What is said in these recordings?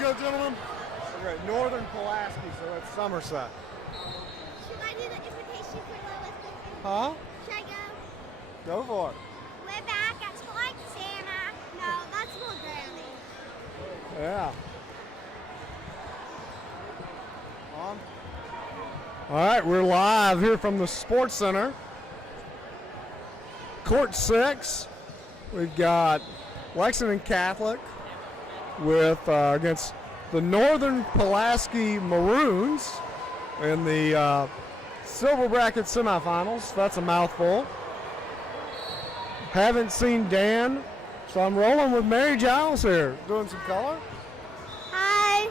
go, gentlemen? We're at Northern Pulaski, so that's Somerset. Should I do the invitation for the Lexington? Huh? Should I go? Go for it. We're back at like Santa. No, that's little Granny. Yeah. On. All right, we're live here from the Sports Center. Court 6. We've got Lexington Catholic with against the Northern Pulaski Maroons in the silver bracket semifinals. That's a mouthful. Haven't seen Dan, so I'm rolling with Mary Giles here, doing some color. Hi.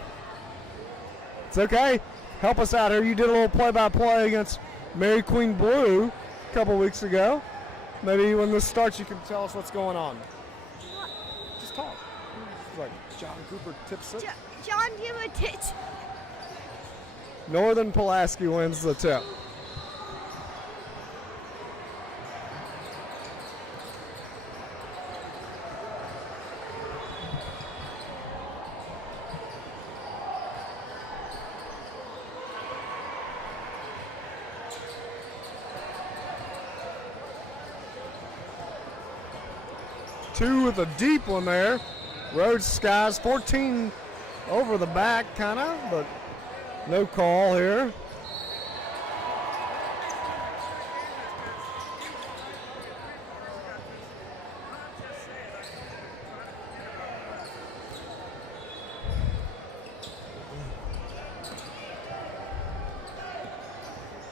It's okay. Help us out here. You did a little play-by-play against Mary Queen Blue a couple weeks ago. Maybe when this starts, you can tell us what's going on. What? Just talk. It's like John Cooper tips it. John, give a tit. Northern Pulaski wins the tip. Two with a deep one there. Rhodes Skies 14 over the back, kind of, but no call here.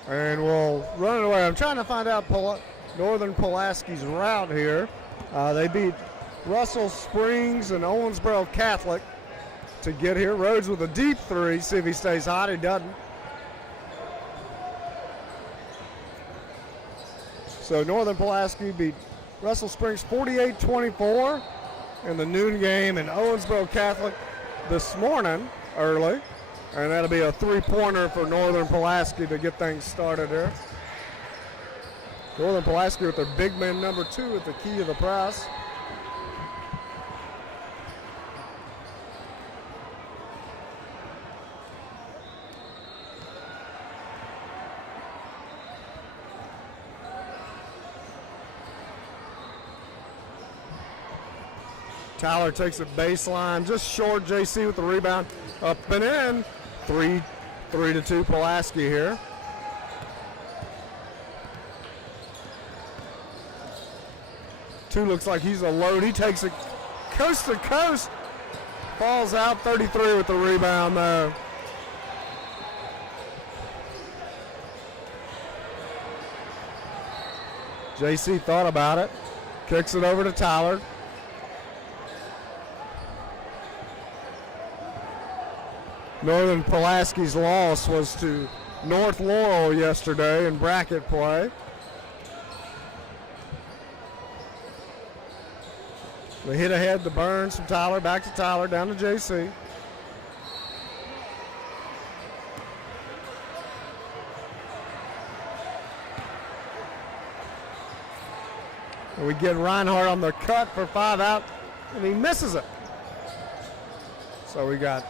And we'll run it away. I'm trying to find out Northern Pulaski's route here. They beat Russell Springs and Owensboro Catholic to get here. Rhodes with a deep three. See if he stays hot. He doesn't. So Northern Pulaski beat Russell Springs 48-24 in the noon game, and Owensboro Catholic this morning early. And that'll be a three-pointer for Northern Pulaski to get things started here. Northern Pulaski with their big man number 2 at the key of the press. Tyler takes it baseline, just short. JC with the rebound, up and in. 3-2 Pulaski here. Two looks like he's a load. He takes it coast to coast. Falls out. 33 with the rebound though. JC thought about it. Kicks it over to Tyler. Northern Pulaski's loss was to North Laurel yesterday in bracket play. They hit ahead to Burns from Tyler, back to Tyler, down to JC. And we get Reinhardt on the cut for 5 out, and he misses it. So we got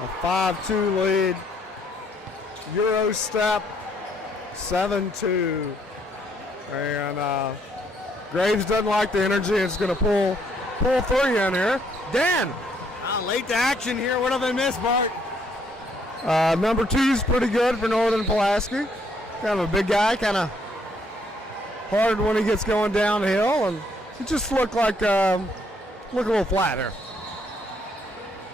a 5-2 lead. Euro step, 7-2. And Graves doesn't like the energy. It's going to pull 3 in here. Dan. Late to action here. What have I missed, Bart? Number 2's pretty good for Northern Pulaski. Kind of a big guy, kind of hard when he gets going downhill, and he just looked like look a little flat here.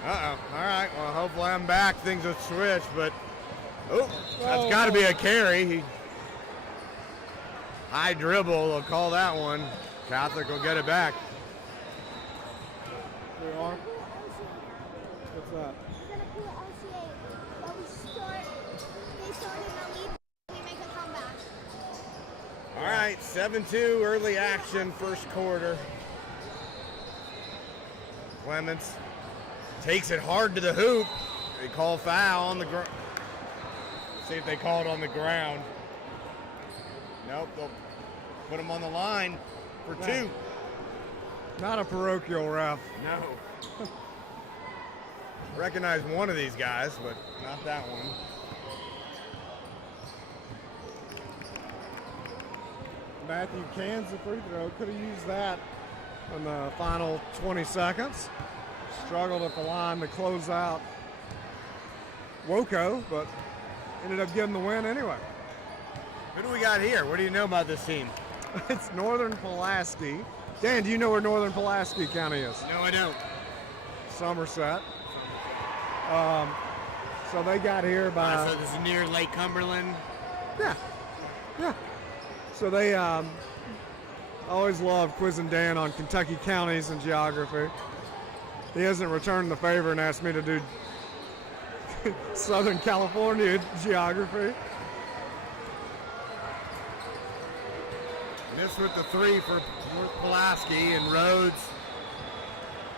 Uh-oh. All right. Well, hopefully I'm back. Things will switch, but that's got to be a carry. High dribble. They'll call that one. Catholic will get it back. There are. What's that? We're going to pull LCA, but they start in the lead, we make a comeback. All right. 7-2 early action first quarter. Clements takes it hard to the hoop. They call foul on the ground. See if they call it on the ground. Nope, they'll put him on the line for 2. Not a parochial ref. No. Recognize one of these guys, but not that one. Matthew cans the free throw. Could have used that in the final 20 seconds. Struggled at the line to close out Woco, but ended up getting the win anyway. Who do we got here? What do you know about this team? It's Northern Pulaski. Dan, do you know where Northern Pulaski County is? No, I don't. Somerset. So they got here by... So this is near Lake Cumberland? Yeah. So they always love quizzing Dan on Kentucky counties and geography. He hasn't returned the favor and asked me to do Southern California geography. Missed with the three for Pulaski, and Rhodes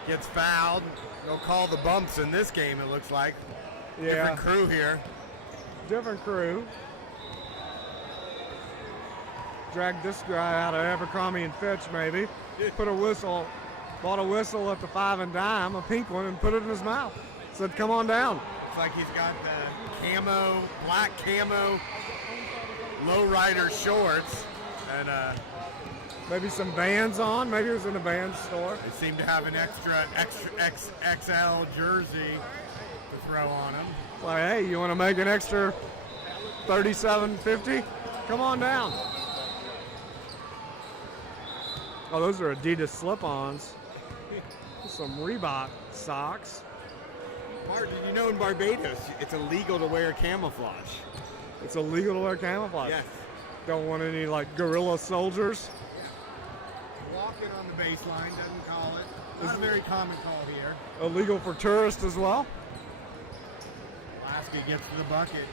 gets fouled. They'll call the bumps in this game, it looks like. Yeah. Different crew here. Different crew. Dragged this guy out of Abercrombie and Fitch, maybe. Bought a whistle at the 5 and dime, a pink one, and put it in his mouth. Said, come on down. Looks like he's got the black camo lowrider shorts, and maybe some Vans on. Maybe it was in a Vans store. they seem to have an extra XL jersey to throw on him. Like, hey, you want to make an extra $37.50? Come on down. Oh, those are Adidas slip-ons. Some Reebok socks. Did you know in Barbados it's illegal to wear camouflage? It's illegal to wear camouflage. Yes. Don't want any, like, guerrilla soldiers. Walking on the baseline, doesn't call it. Not a very common call here. Illegal for tourists as well. Pulaski gets to the bucket.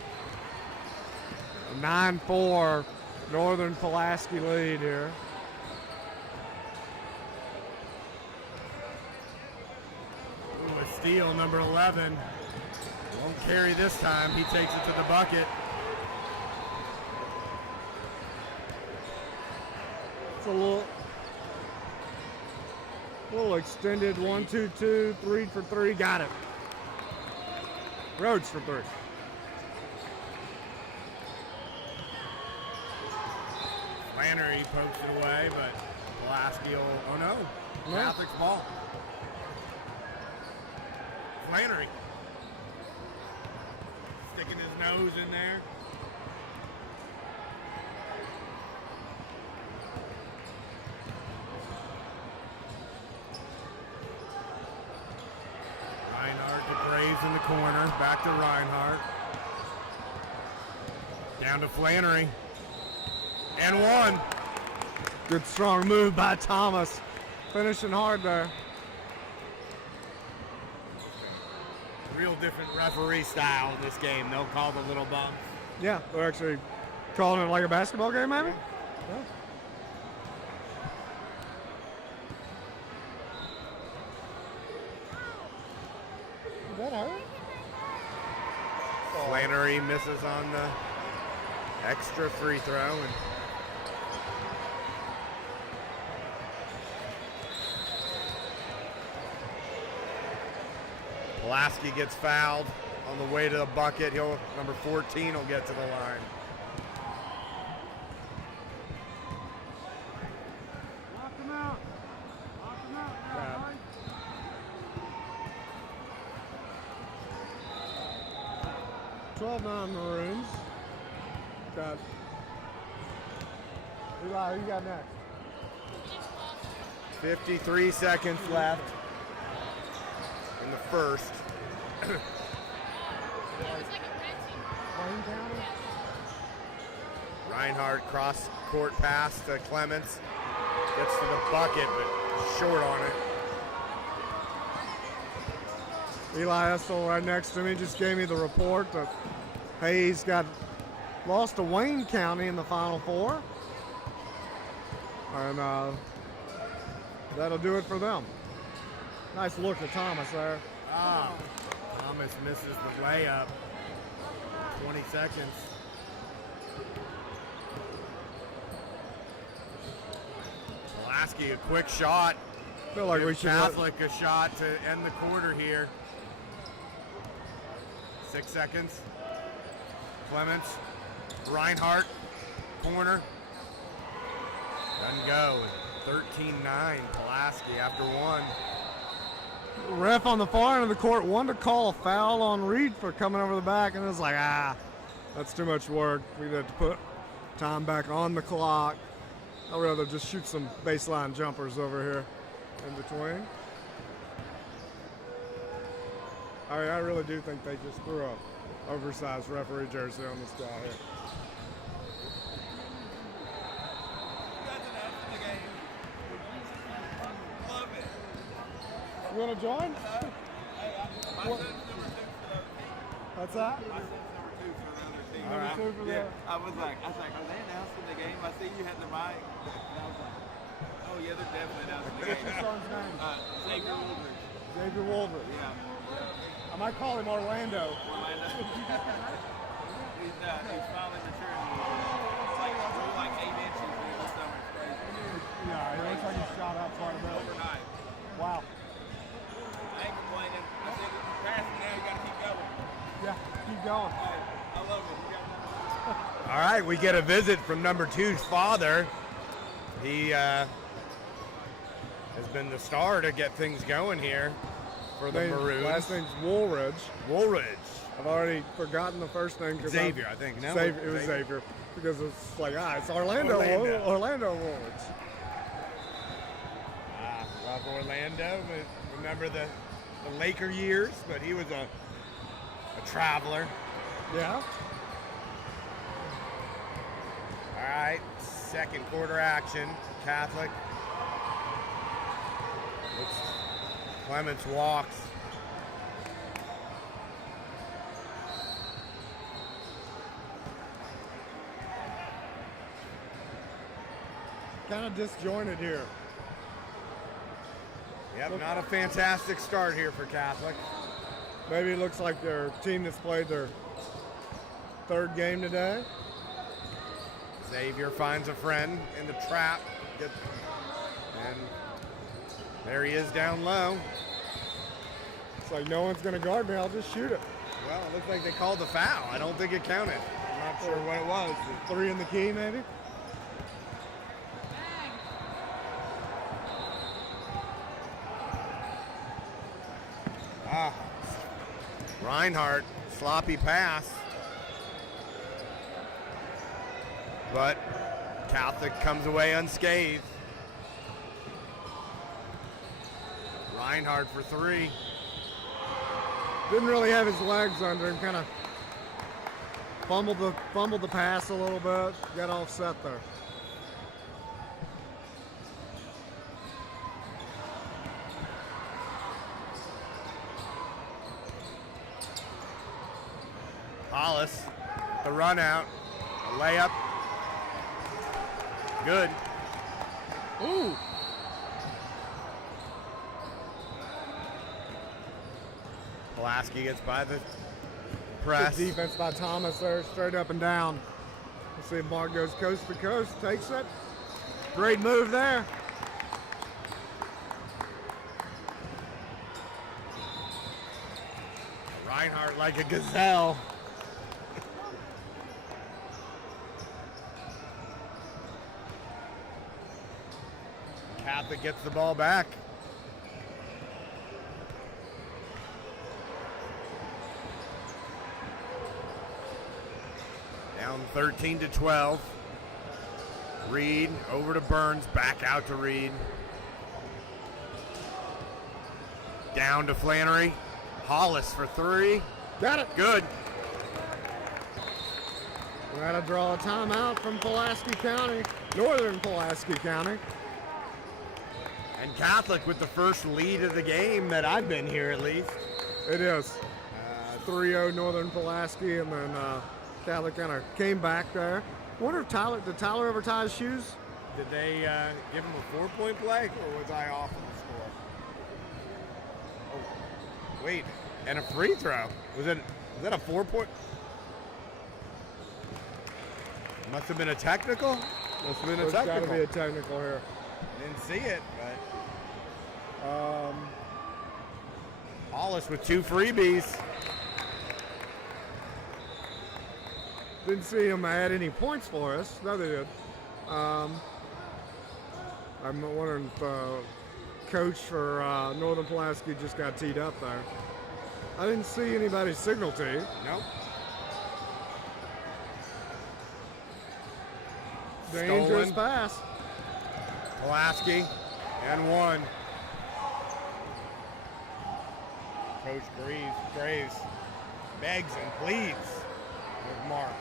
9-4 Northern Pulaski lead here. Ooh, a steal, number 11. Won't carry this time. He takes it to the bucket. It's a little extended 1-2-2, 3 for 3. Got it. Rhodes for 3. Flannery pokes it away, but Pulaski will, oh no, Catholic's ball. Flannery sticking his nose in there. Reinhardt to Graves in the corner, back to Reinhardt. Down to Flannery. And one. Good strong move by Thomas. Finishing hard there. Real different referee style in this game. They'll call the little bumps. Yeah, they're actually calling it like a basketball game, maybe? Yeah. Did that hurt? Flannery misses on the extra free throw. And Pulaski gets fouled on the way to the bucket. Number 14 will get to the line. Lock him out. Lock him out. Yeah. 12-9 Maroons. Got Eli, who you got next? 53 seconds left in the first. Wayne County. Reinhardt cross court pass to Clements. Gets to the bucket, but short on it. Eli Essel right next to me just gave me the report that Hayes got lost to Wayne County in the Final Four. And that'll do it for them. Nice look at Thomas there. Thomas misses the layup. 20 seconds. Pulaski, a quick shot. Feel like we Give should Catholic a shot to end the quarter here. 6 seconds. Clements, Reinhardt, corner. Doesn't go. 13-9, Pulaski after one. Ref on the far end of the court wanted to call a foul on Reed for coming over the back, and it was like, that's too much work. We'd have to put time back on the clock. I'd rather just shoot some baseline jumpers over here in between. I really do think they just threw a oversized referee jersey on this guy here. You want to join? What's that? Number two for the. Yeah. I was like, are they announcing the game? I see you had the mic. And I was like, oh yeah, they're definitely announcing the What's game. your son's name? Xavier Woolridge. Xavier Woolridge. Yeah. I might call him Orlando. Orlando. he's finally maturing. It's like grew like 8 inches during the summer. It's crazy. Yeah, he looks like he shot up quite a bit. Overnight. Wow. I ain't complaining. I think if you're passing now, you gotta keep going. Yeah, keep going. Hey, I love it. You got All right, we get a visit from number 2's father. He has been the star to get things going here for the Maroons. Last name's Woolridge. Woolridge. I've already forgotten the first name. Xavier, I think. No, It was Xavier. Because it's like, it's Orlando. Orlando Woolridge. Love Orlando. But remember the Laker years, but he was a traveler. Yeah. All right, second quarter action. Catholic. Clements walks. Kind of disjointed here. Yep, not a fantastic start here for Catholic. Maybe it looks like their team that's played their third game today. Xavier finds a friend in the trap. And there he is down low. It's like, no one's going to guard me. I'll just shoot it. Well, it looks like they called the foul. I don't think it counted. I'm not sure what it was. 3 in the key, maybe? Reinhardt, sloppy pass. But Catholic comes away unscathed. Reinhardt for 3. Didn't really have his legs under him. Kind of fumbled the pass a little bit. Got offset there. Hollis, the run out, a layup. Good. Ooh. Pulaski gets by the press. Good defense by Thomas there, straight up and down. Let's see if Mark goes coast to coast, takes it. Great move there. Reinhardt like a gazelle. Catholic gets the ball back. Down 13-12. Reed over to Burns, back out to Reed. Down to Flannery. Hollis for 3. Got it. Good. We got to draw a timeout from Pulaski County, northern Pulaski County. And Catholic with the first lead of the game that I've been here at least. It is. 3-0 northern Pulaski, and then Catholic kind of came back there. Wonder if did Tyler ever tie his shoes? Did they give him a 4-point play, or was I off on the score? Oh, wait, and a free throw. Was that a 4-point? Must have been a technical. Must have been a There's technical. got to be a technical here. Didn't see it, but Hollis with 2 freebies. Didn't see them add any points for us. No, they did. I'm wondering if coach for Northern Pulaski just got teed up there. I didn't see anybody signal to you. Nope. Dangerous Stolen. pass. Pulaski and 1. Coach Graves begs and pleads with Mark.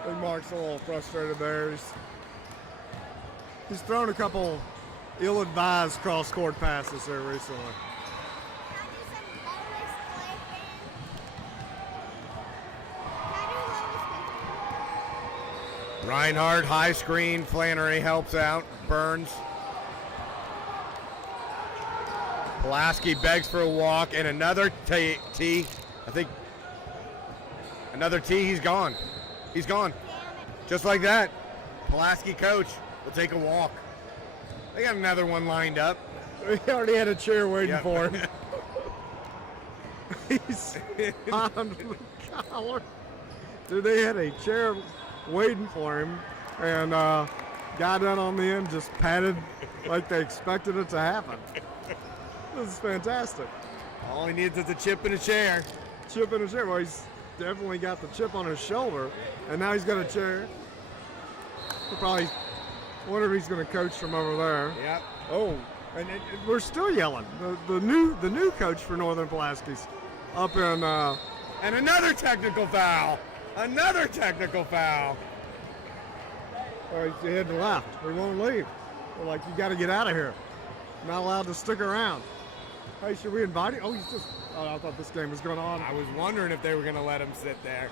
I think Mark's a little frustrated there. He's thrown a couple ill-advised cross-court passes there recently. Reinhardt, high screen. Flannery helps out. Burns. Pulaski begs for a walk and another tee. I think another tee. He's gone. He's gone. Just like that. Pulaski coach will take a walk. They got another one lined up. He already had a chair waiting Yep. for him. He's on the collar. Dude, they had a chair waiting for him, and guy down on the end just patted like they expected it to happen. This is fantastic. All he needs is a chip and a chair. Chip in a chair. Well, he's definitely got the chip on his shoulder, and now he's got a chair. He'll probably wonder if he's going to coach from over there. Yep. Oh, and we're still yelling. The new coach for Northern Pulaski's up in. And another technical foul. Another technical foul. He's heading left. We won't leave. We're like, you got to get out of here. Not allowed to stick around. Hey, should we invite him? Oh, he's just. Oh, I thought this game was going on. I was wondering if they were going to let him sit there.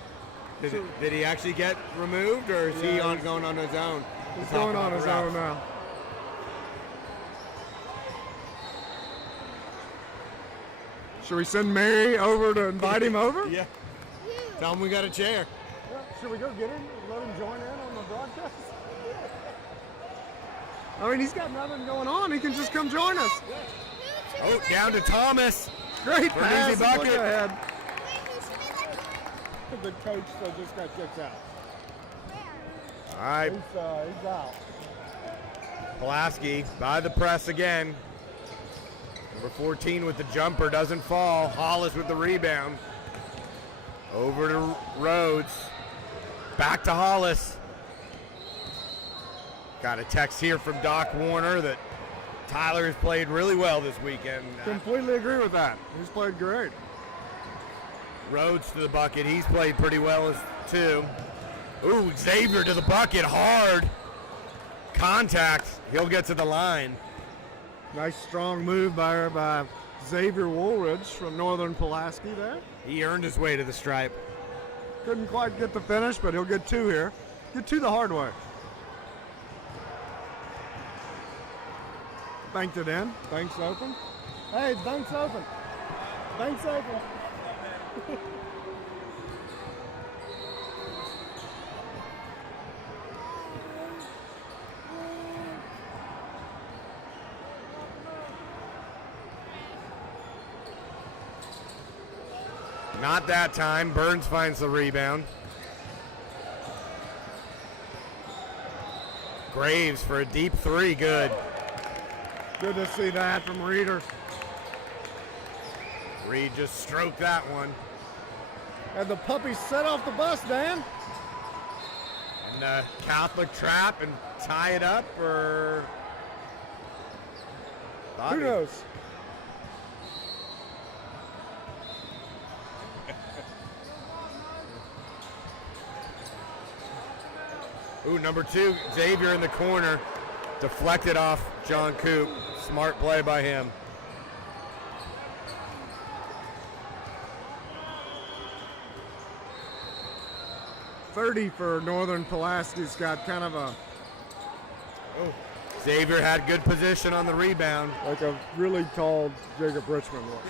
Did he actually get removed, or is he going on his own? He's going on his own now. Should we send Mary over to invite him over? Yeah. Tell him we got a chair. Should we go get him? Let him join in on the broadcast? I mean, he's got nothing going on. He can just come join us. Oh, down to Thomas. Great For an pass. easy bucket. Look ahead. The coach just got kicked out. All right, He's out. Pulaski by the press again. Number 14 with the jumper doesn't fall. Hollis with the rebound. Over to Rhodes. Back to Hollis. Got a text here from Doc Warner that Tyler has played really well this weekend. Completely agree with that. He's played great. Rhodes to the bucket. He's played pretty well too. Ooh, Xavier to the bucket. Hard contact. He'll get to the line. Nice strong move by Xavier Woolridge from Northern Pulaski there. He earned his way to the stripe. Couldn't quite get the finish, but he'll get 2 here. Get 2 the hard way. Banked it in. Bank's open. Hey, bank's open. Bank's open. Not that time. Burns finds the rebound. Graves for a deep 3. Good. Good to see that from Reeder. Reed just stroked that one. And the puppies set off the bus, Dan. And the Catholic trap and tie it up, or Who knows? Ooh, number 2, Xavier in the corner. Deflected off John Coop. Smart play by him. .30 for Northern Pulaski's got kind of a Oh, Xavier had good position on the rebound. like a really tall Jacob Richmond look.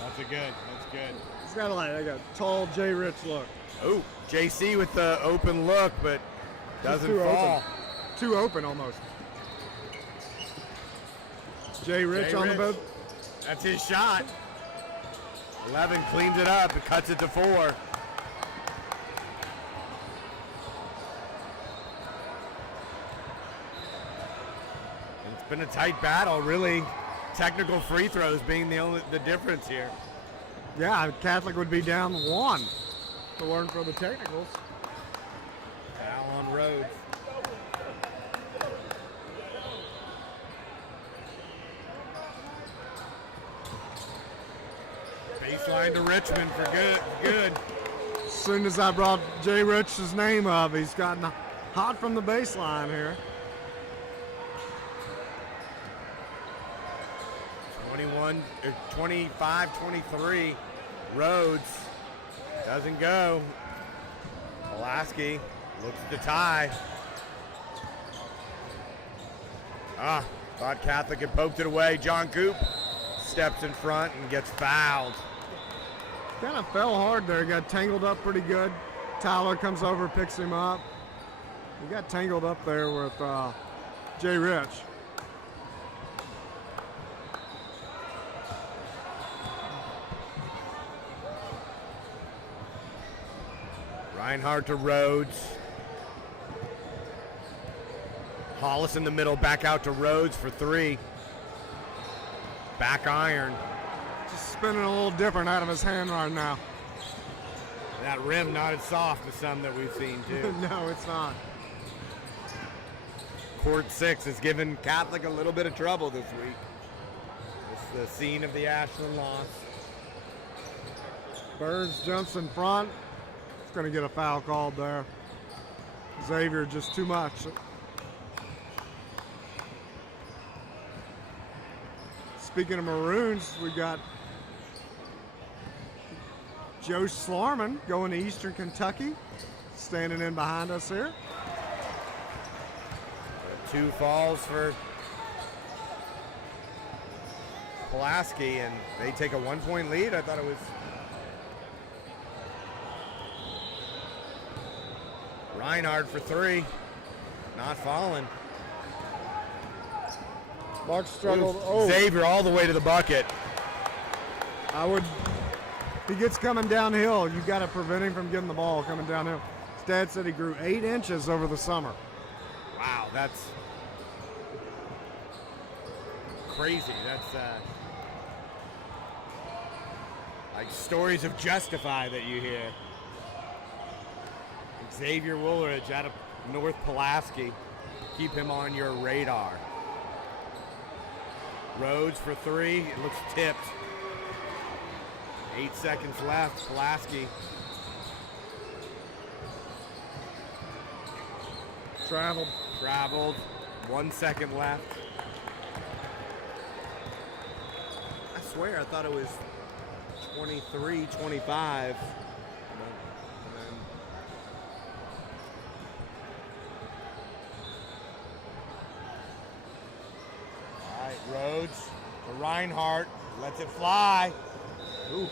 That's good. That's good. He's got like a tall Jay Rich look. Oh, JC with the open look, but doesn't too fall. open. Too open almost. Jay Rich Jay on Rich. the boat. That's his shot. 11 cleans it up and cuts it to 4. It's been a tight battle, really. Technical free throws being the difference here. Yeah, Catholic would be down 1 to learn for the technicals. Foul on Rhodes. Baseline to Richmond for good. As soon as I brought Jay Rich's name up, he's gotten hot from the baseline here. 25-23. Rhodes doesn't go. Pulaski looks to tie. Thought Catholic had poked it away. John Coop steps in front and gets fouled. Kind of fell hard there. Got tangled up pretty good. Tyler comes over, picks him up. He got tangled up there with Jay Rich. Reinhardt to Rhodes. Hollis in the middle, back out to Rhodes for 3. Back iron. Just spinning a little different out of his hand right now. That rim not as soft as some that we've seen too. No, it's not. Court 6 has given Catholic a little bit of trouble this week. It's the scene of the Ashland loss. Burns jumps in front. It's going to get a foul called there. Xavier just too much. Speaking of Maroons, we got Joe Slarman going to Eastern Kentucky, standing in behind us here. 2 falls for Pulaski, and they take a 1-point lead. I thought it was Reinhardt for 3, not falling. Mark struggled. Xavier all the way to the bucket. If he gets coming downhill, you got to prevent him from getting the ball coming downhill. His dad said he grew 8 inches over the summer. Wow, that's crazy. That's like stories of Justify that you hear. Xavier Woolridge out of North Pulaski. Keep him on your radar. Rhodes for 3. It looks tipped. 8 seconds left. Pulaski. Traveled. 1 second left. I swear I thought it was 23-25. Rhodes to Reinhardt, lets it fly. Ooh.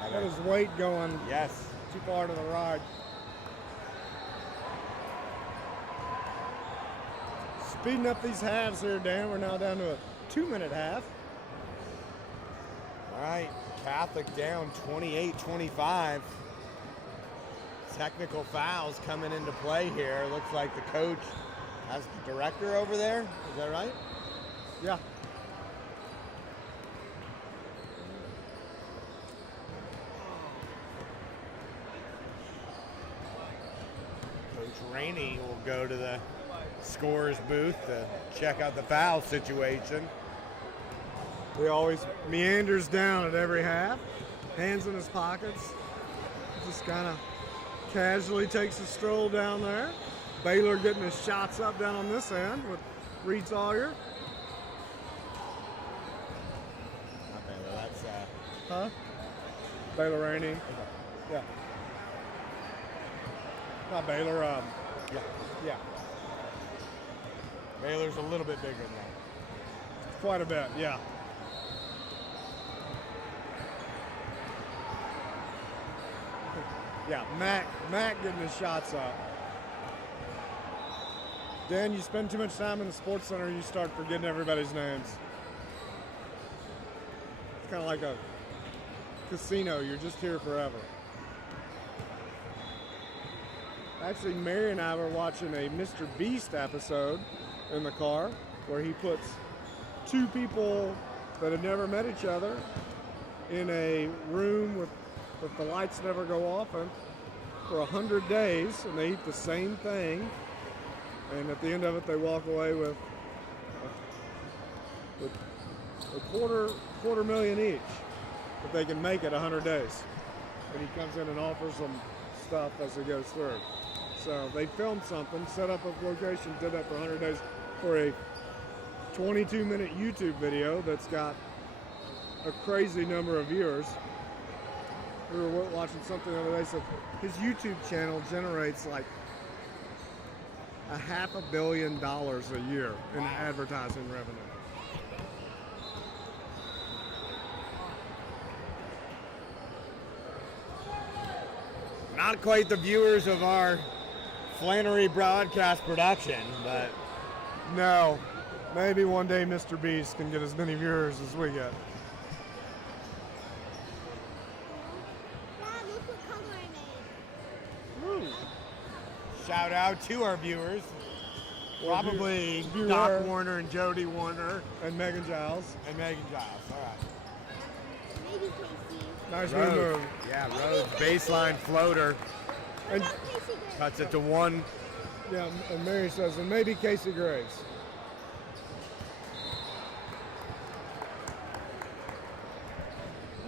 Got his weight going. Yes. Too far to the right. Speeding up these halves here, Dan. We're now down to a 2-minute half. All right, Catholic down 28-25. Technical fouls coming into play here. Looks like the coach has the director over there. Is that right? Yeah. Coach Rainey will go to the scorer's booth to check out the foul situation. He always meanders down at every half, hands in his pockets, just kind of casually takes a stroll down there. Baylor getting his shots up down on this end with Reed Sawyer. Not Baylor, that's Baylor Rainey. okay. Yeah. Not Baylor. Yeah. Baylor's a little bit bigger than that. Quite a bit. Yeah. Yeah. Mac getting his shots up. Dan, you spend too much time in the sports center, you start forgetting everybody's names. It's kind of like a casino. You're just here forever. Actually, Mary and I were watching a Mr. Beast episode in the car where he puts two people that have never met each other in a room with that the lights never go off in for 100 days, and they eat the same thing, and at the end of it they walk away with a quarter million each if they can make it 100 days. And he comes in and offers them stuff as he goes through. So they filmed something, set up a location, did that for 100 days for a 22-minute YouTube video that's got a crazy number of viewers. We were watching something the other day, so his YouTube channel generates like $500 million a year in advertising revenue. Not quite the viewers of our Flannery broadcast production, but No, maybe one day Mr. Beast can get as many viewers as we get. Dad, look what color I made. shout out to our viewers. Probably Viewer. Doc Warner and Jody Warner And Megan Giles. and Megan Giles. All right. Maybe Casey. Nice Rhodes. move. Yeah, Rhodes baseline floater. And What about Casey Gray? Cuts it to one. yeah, and Mary says, and maybe Casey Graves.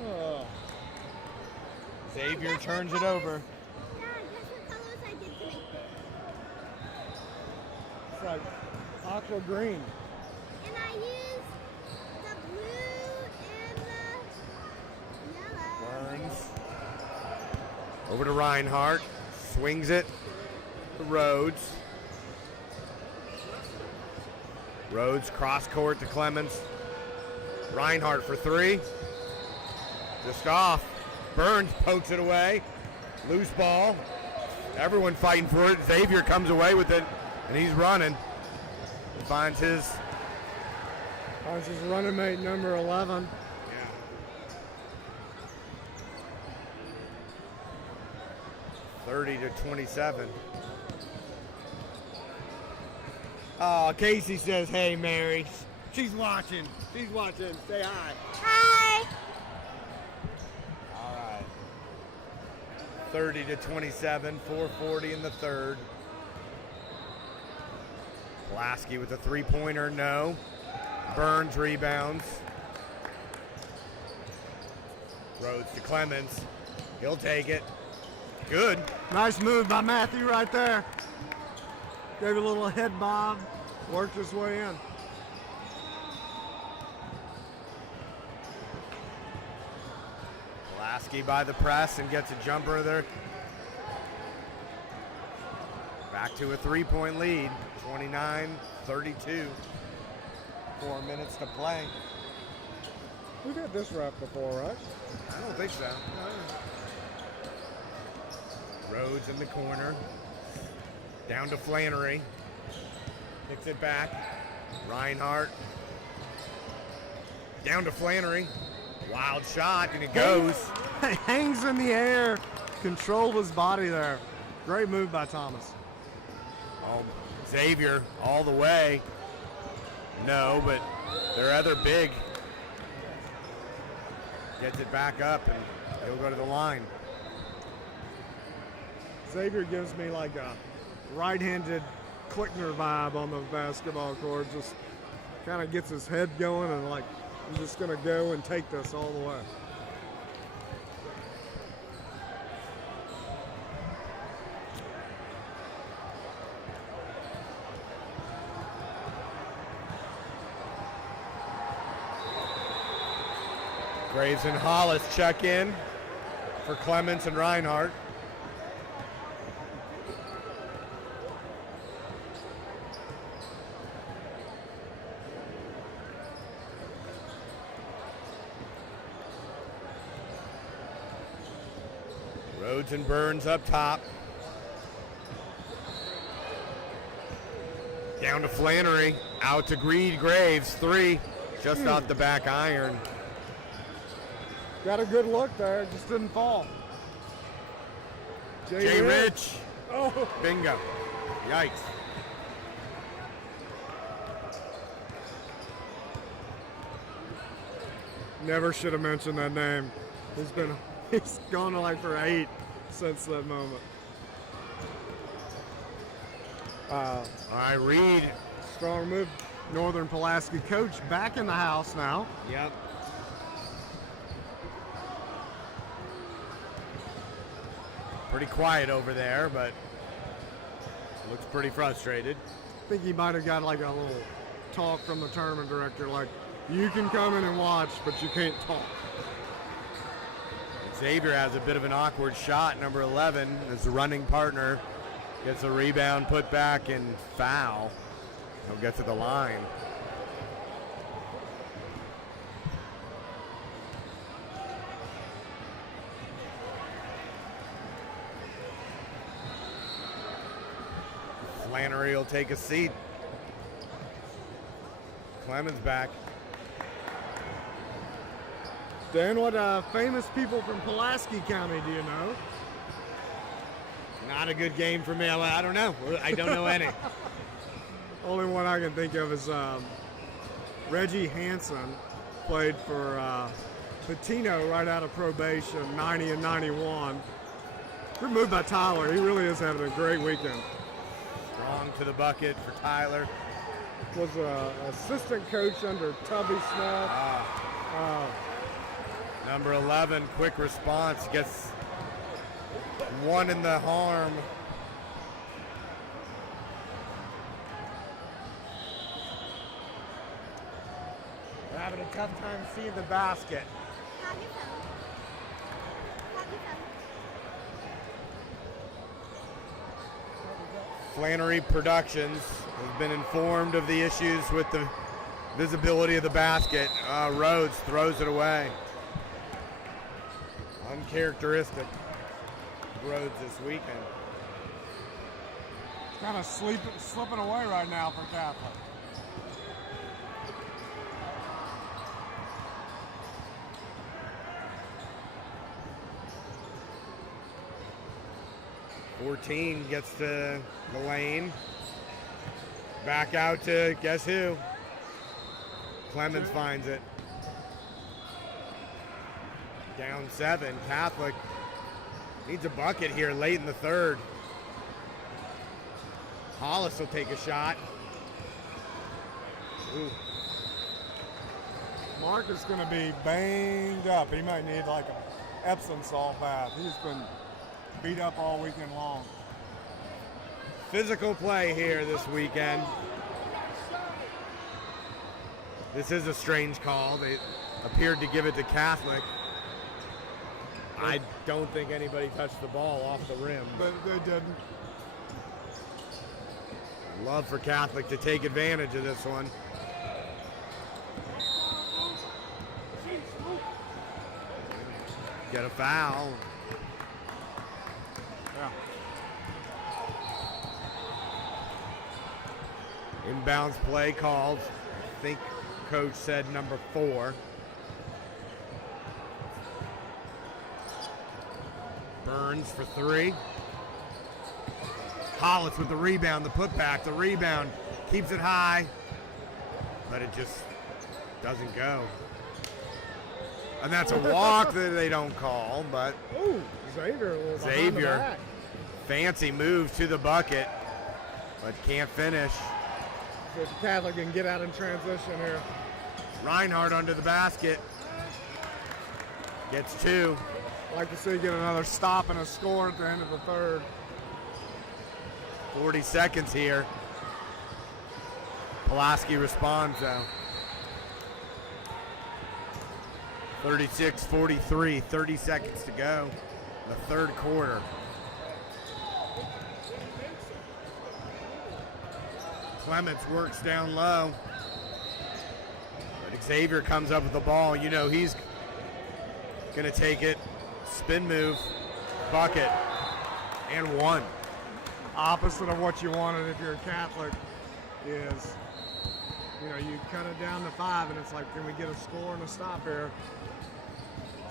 Oh, Xavier turns it over. Dad, guess what colors I did to make this? it's like aqua green. And I used the blue and the yellow. Burns. Over to Reinhardt. Swings it to Rhodes. Rhodes cross court to Clemens. Reinhardt for three. Just off. Burns pokes it away. Loose ball. Everyone fighting for it. Xavier comes away with it, and he's running. He finds his. Finds his running mate, number 11. 30-27. Oh, Casey says, "Hey, Mary." She's watching. She's watching. Say hi. Hi. All right. 30-27, 4:40 in the third. Pulaski with a three-pointer, no. Burns rebounds. Rhodes to Clemens. He'll take it. Good. Nice move by Matthew right there. Gave a little head bob, worked his way in. Pulaski by the press and gets a jumper there. Back to a three-point lead, 29-32. 4 minutes to play. We've had this rep before, right? I don't think so. Rhodes in the corner. Down to Flannery. Picks it back. Reinhardt. Down to Flannery. Wild shot, and it goes. Hangs in the air, controlled his body there. Great move by Thomas. Oh, Xavier all the way. No, but their other big gets it back up, and he'll go to the line. Xavier gives me like a right-handed Klickner vibe on the basketball court. Just kind of gets his head going and like, I'm just going to go and take this all the way. Graves and Hollis check in for Clemens and Reinhardt. Rhodes and Burns up top. Down to Flannery. Out to Graves. Three. Just off the back iron. Got a good look there, just didn't fall. Jay Rich. Oh, Bingo. Yikes. never should have mentioned that name. He's gone to like for 8 since that moment. All right, Reed. Strong move. Northern Pulaski coach back in the house now. Yep. Pretty quiet over there, but looks pretty frustrated. I think he might have got like a little talk from the tournament director, like, you can come in and watch, but you can't talk. Xavier has a bit of an awkward shot. Number 11, his running partner, gets a rebound, put back, and foul. He'll get to the line. Flannery will take a seat. Clemens back. Dan, what famous people from Pulaski County do you know? Not a good game for me. I don't know. I don't know any. Only one I can think of is Reggie Hansen, played for Patino right out of probation, 90 and 91. Good move by Tyler. He really is having a great weekend. Strong to the bucket for Tyler. Was assistant coach under Tubby Smith. Number 11, quick response, gets one in the arm. We're having a tough time seeing the basket. Have your phone. Have your phone. Flannery Productions has been informed of the issues with the visibility of the basket. Rhodes throws it away. Uncharacteristic of Rhodes this weekend. Kind of slipping away right now for Catholic. Fourteen gets to the lane. Back out to guess who? Clemens finds it. Down 7. Catholic needs a bucket here late in the third. Hollis will take a shot. Ooh. Mark is going to be banged up. He might need like an Epsom salt bath. He's been beat up all weekend long. Physical play here this weekend. This is a strange call. They appeared to give it to Catholic. I don't think anybody touched the ball off the rim. But they didn't. Love for Catholic to take advantage of this one. Get a foul. Yeah. Inbounds play called. I think coach said number 4. Burns for 3. Hollis with the rebound, the putback, the rebound. Keeps it high, but it just doesn't go. And that's a walk that they don't call, but Ooh, Xavier. A little behind the Xavier, back. fancy move to the bucket, but can't finish. So if Catholic can get out in transition here. Reinhardt under the basket. Gets 2. Like to see get another stop and a score at the end of the third. 40 seconds here. Pulaski responds though. 36-43, 30 seconds to go. The third quarter. Clements works down low. But Xavier comes up with the ball. You know he's gonna take it. Spin move, bucket, and 1. Opposite of what you wanted if you're a Catholic is, you know, you cut it down to 5 and it's like, can we get a score and a stop here?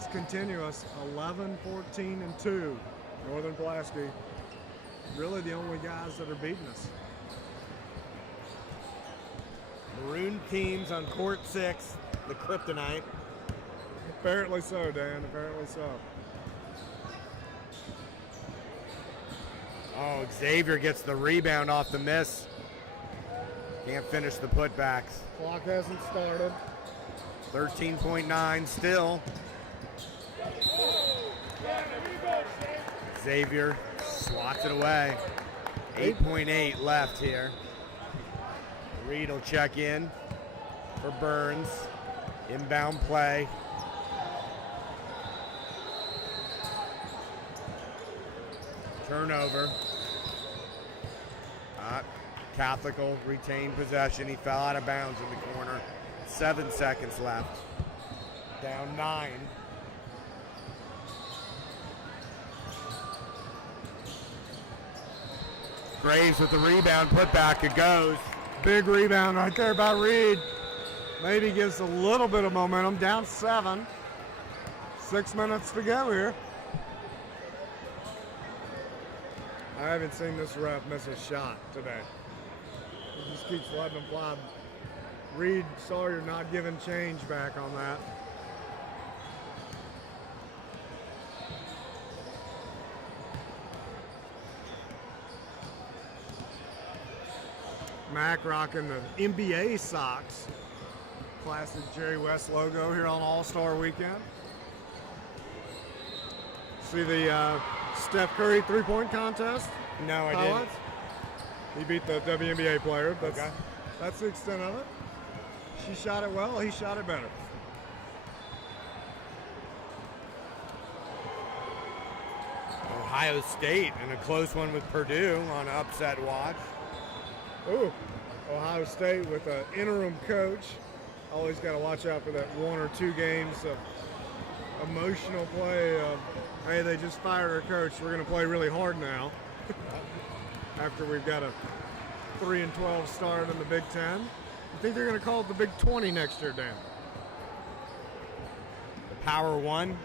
is continuous, 11, 14, and 2. Northern Pulaski, really the only guys that are beating us. Maroon teams on court 6, the kryptonite. Apparently so, Dan, apparently so. Oh, Xavier gets the rebound off the miss. Can't finish the putbacks. Clock hasn't started. 13.9 still. Xavier swats it away. 8.8 left here. Reed will check in for Burns. Inbound play. Turnover. Catholic will retain possession. He fell out of bounds in the corner. 7 seconds left. Down 9. Graves with the rebound, put back, it goes. Big rebound right there by Reed. Maybe gives a little bit of momentum. Down 7. 6 minutes to go here. I haven't seen this ref miss a shot today. He just keeps letting them fly. Reed Sawyer not giving change back on that. Mac rocking the NBA socks. Classic Jerry West logo here on All-Star Weekend. See the Steph Curry three-point contest? No, I Highlights? He beat the WNBA player. Okay. That's the extent of it. She shot it well, he shot it better. Ohio State in a close one with Purdue on upset watch. Ooh, Ohio State with an interim coach. Always got to watch out for that 1 or 2 games of emotional play of, hey, they just fired our coach. We're going to play really hard now. After we've got a 3-12 start in the Big Ten. You think they're going to call it the Big 20 next year, Dan? The Power 1.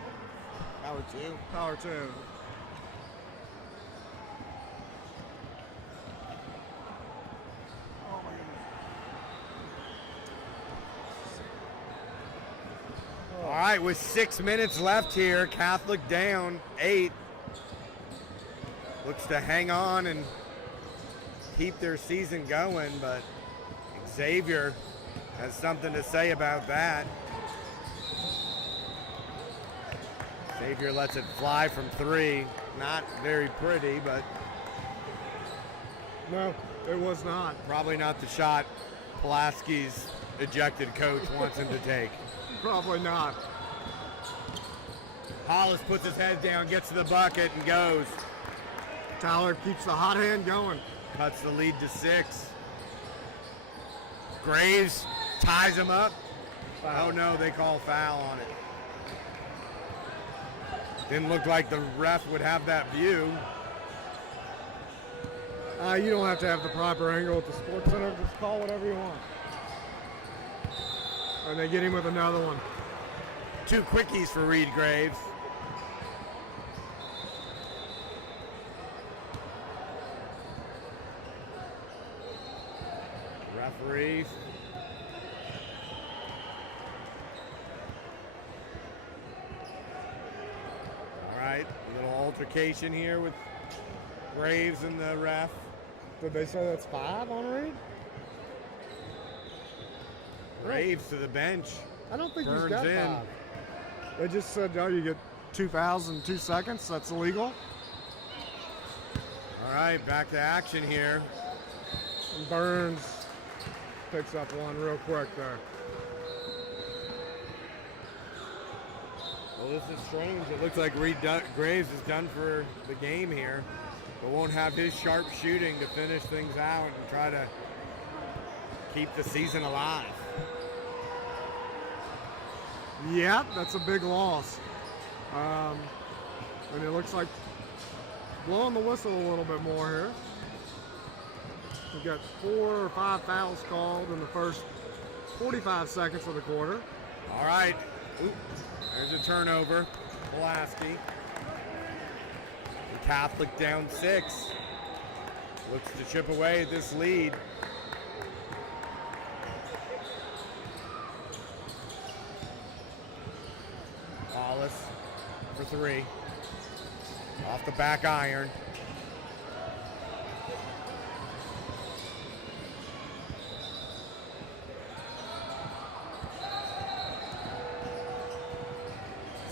Power 2. Power 2. All right, with 6 minutes left here, Catholic down 8. Looks to hang on and keep their season going, but Xavier has something to say about that. Xavier lets it fly from 3. Not very pretty, but No, it was not. probably not the shot Pulaski's ejected coach wants him to take. Probably not. Hollis puts his head down, gets to the bucket, and goes. Tyler keeps the hot hand going. Cuts the lead to 6. Graves ties him up. Foul. Oh no, they call foul on it. Didn't look like the ref would have that view. You don't have to have the proper angle at the Sports Center. Just call whatever you want. And they get him with another one. 2 quickies for Reed Graves. Referees. All right, a little altercation here with Graves and the ref. Did they say that's 5 on Reed? Graves to the bench. I don't think he's Burns got in. 5. They just said, oh, you get 2 fouls in 2 seconds. That's illegal. All right, back to action here. And Burns picks up one real quick there. Well, this is strange. It looks like Graves is done for the game here, but won't have his sharp shooting to finish things out and try to keep the season alive. Yeah, that's a big loss. And it looks like blowing the whistle a little bit more here. We've got 4 or 5 fouls called in the first 45 seconds of the quarter. All right. Ooh. There's a turnover. Pulaski. The Catholic down 6. Looks to chip away at this lead. Wallace for 3. Off the back iron.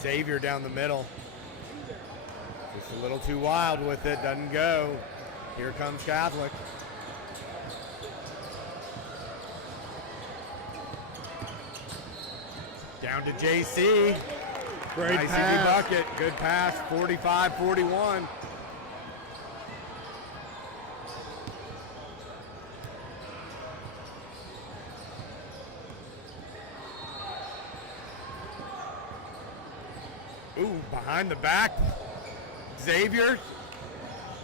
Xavier down the middle. Just a little too wild with it, doesn't go. Here comes Catholic. Down to JC. Great nice pass. easy bucket. Good pass, 45-41. Ooh, behind the back. Xavier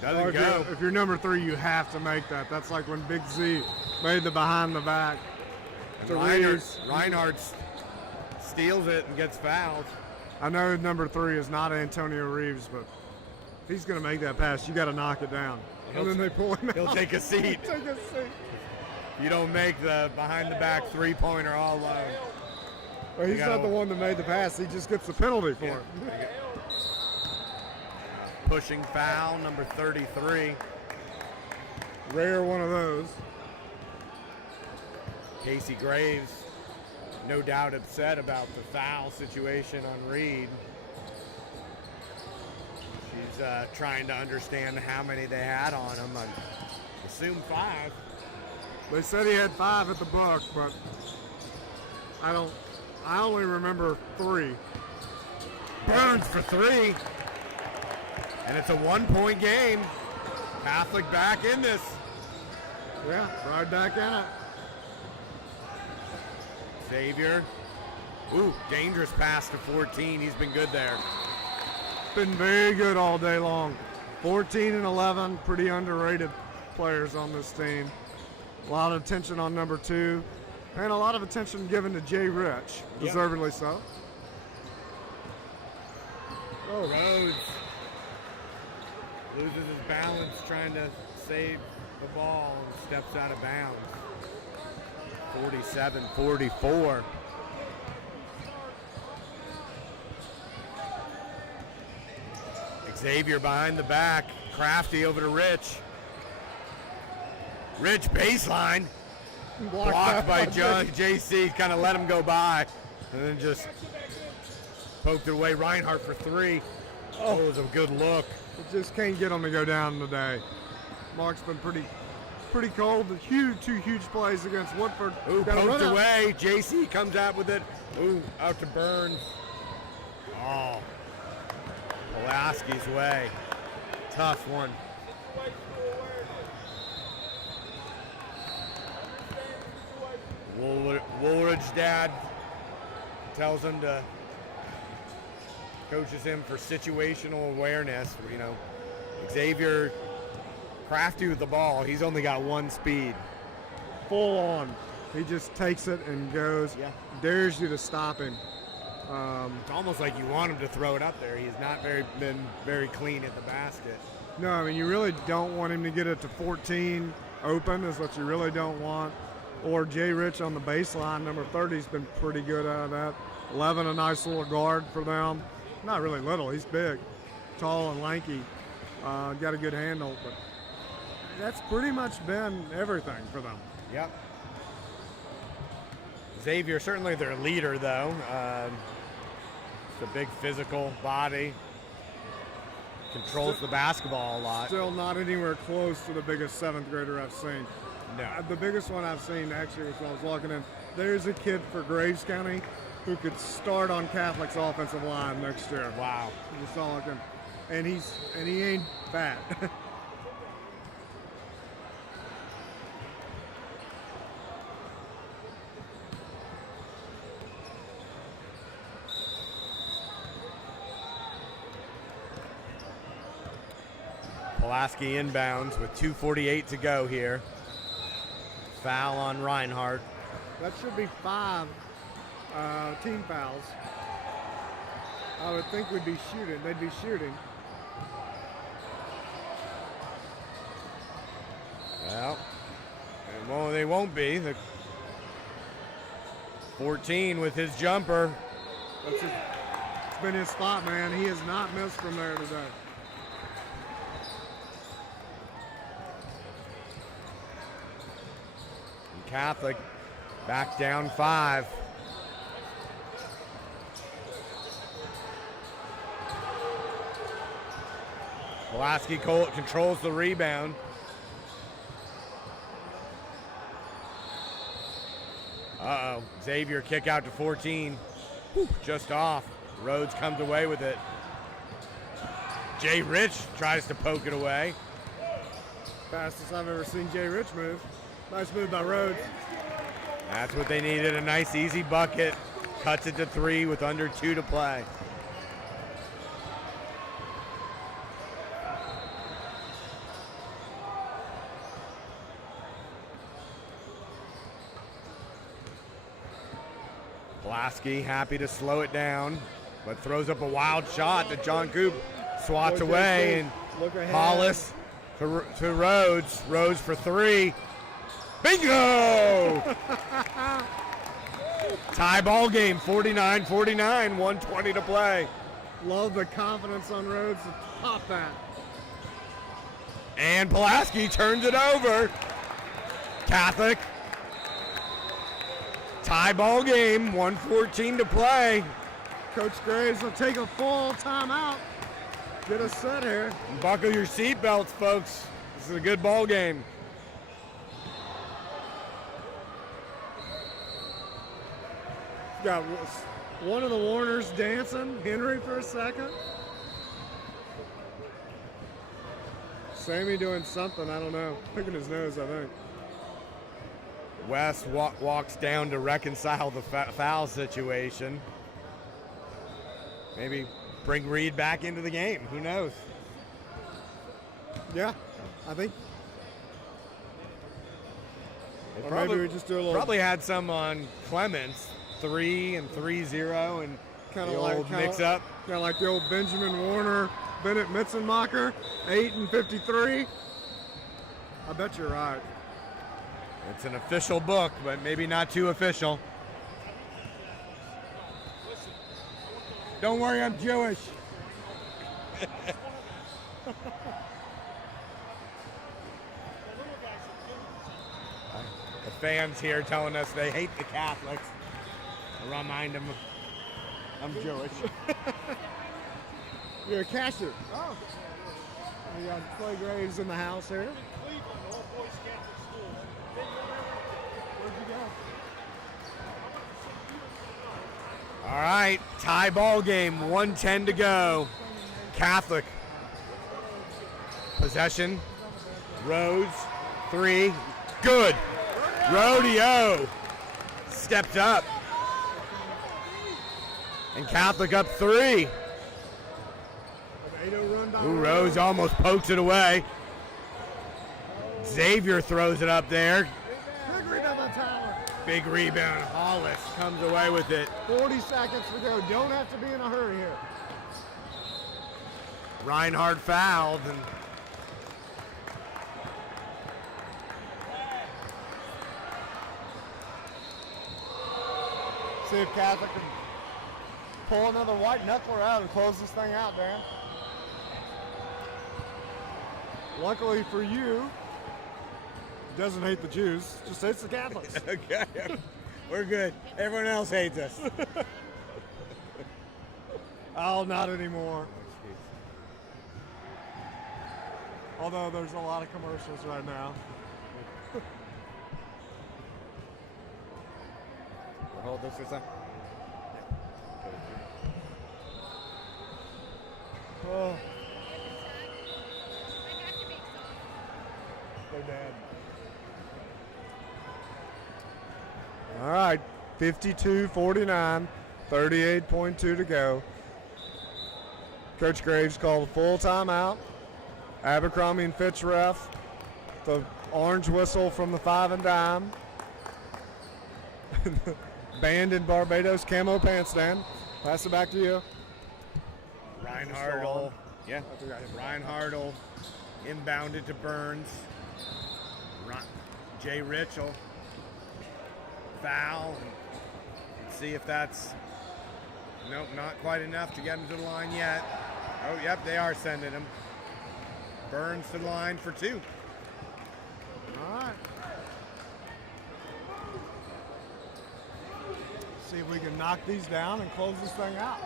doesn't Or go. if you're number 3, you have to make that. That's like when Big Z made the behind the back. And to Reinhardt steals it and gets fouled. I know number 3 is not Antonio Reeves, but if he's going to make that pass, you got to knock it down. And then they pull him out. He'll take a seat. Take a seat. You don't make the behind the back 3-pointer all alone. Well, he's You not gotta- the one that made the pass. He just gets the penalty for it. Pushing foul, number 33. Rare one of those. Casey Graves, no doubt upset about the foul situation on Reed. She's trying to understand how many they had on him. I assume 5. They said he had 5 at the book, but I only remember 3. Burns for 3. And it's a 1-point game. Catholic back in this. Yeah, right back in it. Xavier. Ooh, dangerous pass to 14. He's been good there. Been very good all day long. 14 and 11, pretty underrated players on this team. A lot of attention on number 2, and a lot of attention given to Jay Rich, deservedly so. Oh, Rhodes loses his balance trying to save the ball and steps out of bounds. 47-44. Xavier behind the back. Crafty over to Rich. Rich baseline. Blocked by JC. Kind of let him go by. And then just poked it away. Reinhardt for 3. Oh, it was a good look. It just can't get them to go down today. Mark's been pretty cold. Two huge plays against Woodford. Ooh, Gotta poked run out. away. JC comes out with it. Ooh, out to Burns. Oh, Pulaski's way. Tough one. Woolridge dad tells him to coaches him for situational awareness. You know, Xavier crafty with the ball. He's only got 1 speed. Full on. He just takes it and goes. Yeah. Dares you to stop him. It's almost like you want him to throw it up there. He's not been very clean at the basket. No, I mean, you really don't want him to get it to 14 open is what you really don't want. Or Jay Rich on the baseline, number 30's been pretty good out of that. 11, a nice little guard for them. Not really little, he's big. Tall and lanky. Got a good handle, but that's pretty much been everything for them. Yep. Xavier, certainly their leader, though. It's a big physical body. Controls the basketball a lot. Still not anywhere close to the biggest 7th grader I've seen. No. The biggest one I've seen actually was when I was walking in. There's a kid for Graves County who could start on Catholic's offensive line next year. Wow. Just all I can, and he ain't fat. Pulaski inbounds with 2:48 to go here. Foul on Reinhardt. That should be 5 team fouls. I would think we'd be shooting. They'd be shooting. Well, they won't be. The 14 with his jumper. It's been his spot, man. He has not missed from there today. And Catholic back down 5. Pulaski controls the rebound. Uh-oh. Xavier kick out to 14. Just off. Rhodes comes away with it. Jay Rich tries to poke it away. Fastest I've ever seen Jay Rich move. Nice move by Rhodes. That's what they needed, a nice easy bucket. Cuts it to 3 with under 2 to play. Pulaski happy to slow it down, but throws up a wild shot that John Coop swats away, and Hollis to Rhodes. Rhodes for 3. Bingo! Tie ball game, 49-49, 1:20 to play. Love the confidence on Rhodes to pop that. And Pulaski turns it over. Catholic. Tie ball game, 1:14 to play. Coach Graves will take a full timeout. Get us set here. Buckle your seatbelts, folks. This is a good ball game. Got one of the Warners dancing. Henry for a second. Sammy doing something, I don't know. Picking his nose, I think. Wes walks down to reconcile the foul situation. Maybe bring Reed back into the game. Who knows? Yeah, I think. They Or maybe we just do a little. Probably had some on Clements, 3 and 3-0, and Kind the of like old mix-up. Kind of like the old Benjamin Warner, Bennett Mitzenmacher, 8 and 53. I bet you're right. It's an official book, but maybe not too official. Don't worry, I'm Jewish. The fans here telling us they hate the Catholics. I remind them I'm Jewish. You're a cashier. Oh. We got Clay Graves in the house here. All right, tie ball game, 1:10 to go. Catholic. Possession. Rhodes, 3. Good. Rodeo stepped up. And Catholic up 3. Ooh, Rose almost pokes it away. Xavier throws it up there. Big rebound by Tyler. Big rebound. Hollis comes away with it. 40 seconds to go. Don't have to be in a hurry here. Reinhardt fouled. And see if Catholic can pull another white knuckler out and close this thing out, Dan. Luckily for you, doesn't hate the Jews, just hates the Catholics. okay, we're good. Everyone else hates us. Oh, not anymore. Although there's a lot of commercials right now. We'll hold this for a second. Oh. They're dead. All right, 52-49, 38.2 to go. Coach Graves called a full timeout. Abercrombie and Fitch ref. The orange whistle from the 5 and dime. Band in Barbados, camo pants, Dan. Pass it back to you. Ryan Just go Hartle. on. Yeah. I think I hit the Ryan Hartle inbounded to Burns. Jay Ritchell. Foul. Let's see if that's, nope, not quite enough to get him to the line yet. Oh, yep, they are sending him. Burns to the line for 2. All right. See if we can knock these down and close this thing out.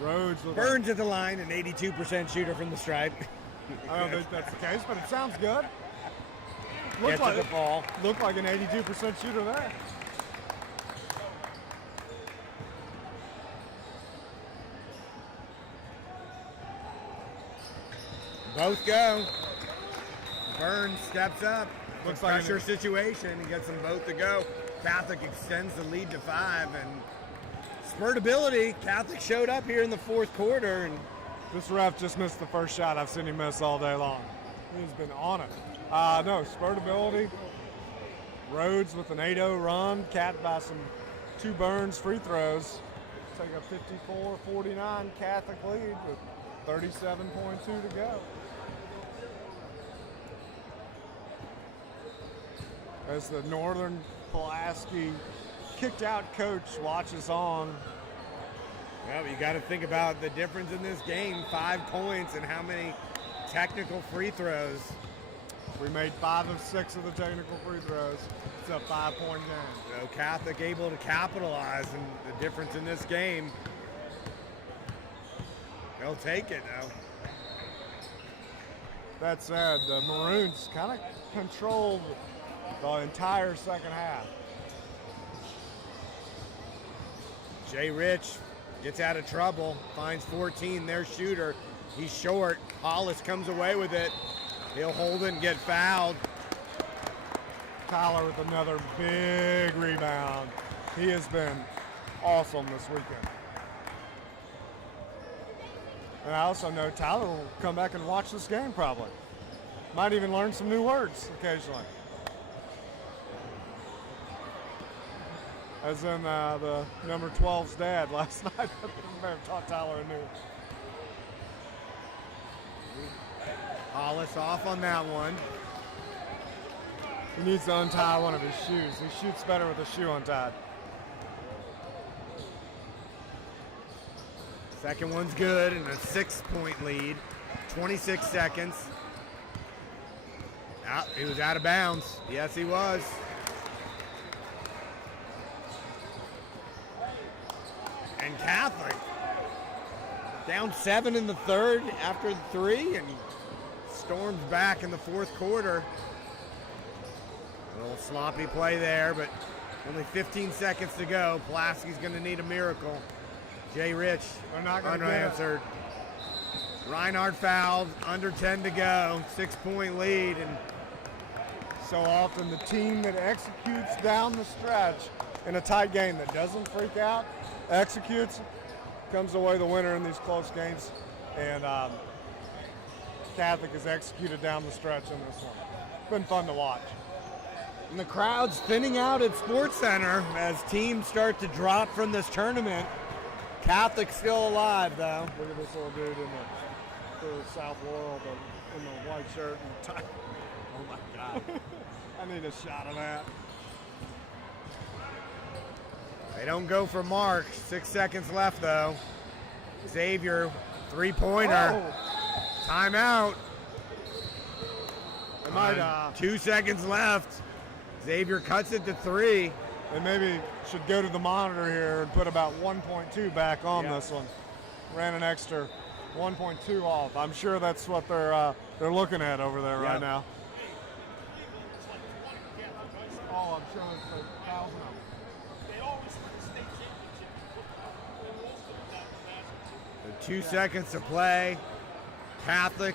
Rhodes with Burns at the line, an 82% shooter from the stripe. I don't think that's the case, but it sounds good. Gets to the ball. Looked like an 82% shooter there. Both go. Burns steps up. Looks like Pressure situation and gets them both to go. Catholic extends the lead to 5, and spurt ability. Catholic showed up here in the 4th quarter, and This ref just missed the first shot I've seen him miss all day long. He's been on it. No, spurt ability. Rhodes with an 8-0 run, capped by some 2 Burns free throws. Take a 54-49 Catholic lead with 37.2 to go. As the Northern Pulaski kicked out coach watches on. well, you got to think about the difference in this game. 5 points and how many technical free throws. We made 5 of 6 of the technical free throws. It's a 5-point game. So Catholic able to capitalize, and the difference in this game. They'll take it though. That said, the Maroons kind of controlled the entire second half. Jay Rich gets out of trouble, finds 14, their shooter. He's short. Hollis comes away with it. He'll hold it and get fouled. Tyler with another big rebound. He has been awesome this weekend. And I also know Tyler will come back and watch this game probably. Might even learn some new words occasionally. As in the number 12's dad last night. I may have taught Tyler a new. Hollis off on that one. He needs to untie one of his shoes. He shoots better with a shoe untied. Second one's good, and a 6-point lead. 26 seconds. Out, he was out of bounds. Yes, he was. And Catholic down 7 in the 3rd after 3, and storms back in the 4th quarter. A little sloppy play there, but only 15 seconds to go. Pulaski's going to need a miracle. Jay Rich, They're not gonna get it. unanswered. Reinhardt fouled, under 10 to go, 6-point lead, and So often the team that executes down the stretch in a tight game, that doesn't freak out, executes, comes away the winner in these close games. And Catholic has executed down the stretch in this one. It's been fun to watch. and the crowd's thinning out at Sports Center as teams start to drop from this tournament. Catholic's still alive, though. Look at this little dude in the South Laurel, in the white shirt and the tie. Oh my God. I need a shot of that. They don't go for Mark. 6 seconds left, though. Xavier, 3-pointer. Oh, Timeout. they might, 2 seconds left. Xavier cuts it to 3. they maybe should go to the monitor here and put about 1.2 back on Yeah. this one. Ran an extra 1.2 off. I'm sure that's what they're looking at over there Yeah. right now. Oh, I'm showing for 1,000 of them. So 2 seconds to play. Catholic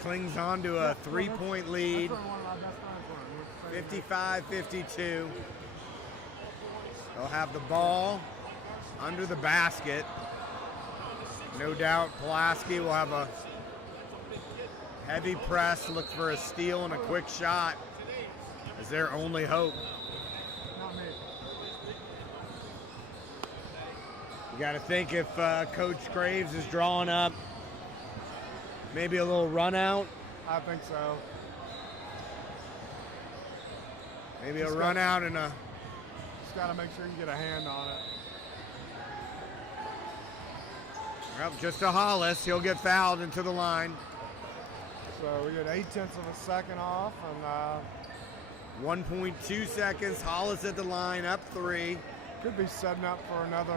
clings on to a 3-point lead. That's where one of my best friends were. 55-52. They'll have the ball under the basket. No doubt Pulaski will have a heavy press, look for a steal and a quick shot as their only hope. Not me. You got to think if Coach Graves is drawing up maybe a little run out. I think so. Maybe a run out and a. Just got to make sure you get a hand on it. Well, just a Hollis. He'll get fouled into the line. So we get 0.8 of a second off, and 1.2 seconds. Hollis at the line, up 3. could be setting up for another.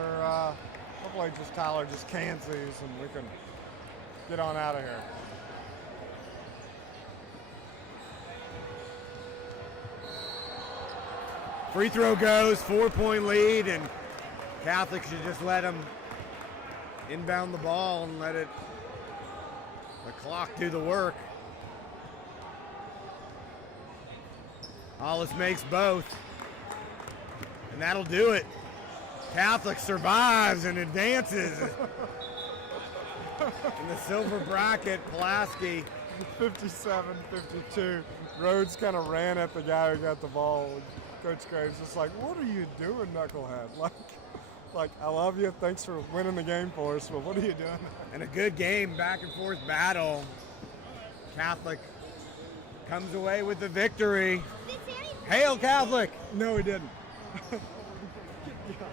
Hopefully, just Tyler just cans these, and we can get on out of here. Free throw goes, 4-point lead, and Catholic should just let him inbound the ball and let the clock do the work. Hollis makes both, and that'll do it. Catholic survives and advances. In the silver bracket, Pulaski. 57-52. Rhodes kind of ran at the guy who got the ball. Coach Graves just like, what are you doing, knucklehead? Like, I love you. Thanks for winning the game for us, but what are you doing? And a good game, back and forth battle. Catholic comes away with the victory. Hail Catholic! No, he didn't.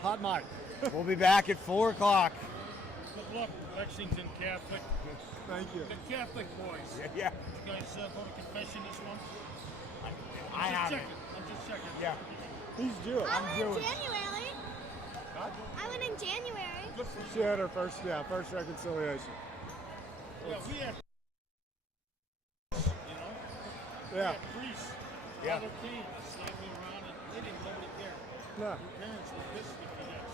Hot mic. We'll be back at 4 o'clock. Good luck, Lexington Catholic. Thank you. The Catholic boys. Yeah. You guys go to confession this one? I haven't. I'm just checking. Yeah. He's Jewish. I I'm went in Jewish. January. I went in January. Good for She you. had her first reconciliation. Yeah, we had, you know, we Yeah. had priests. Yeah. Father King slapped me around and hitting, nobody cared. No. Your parents were pissed.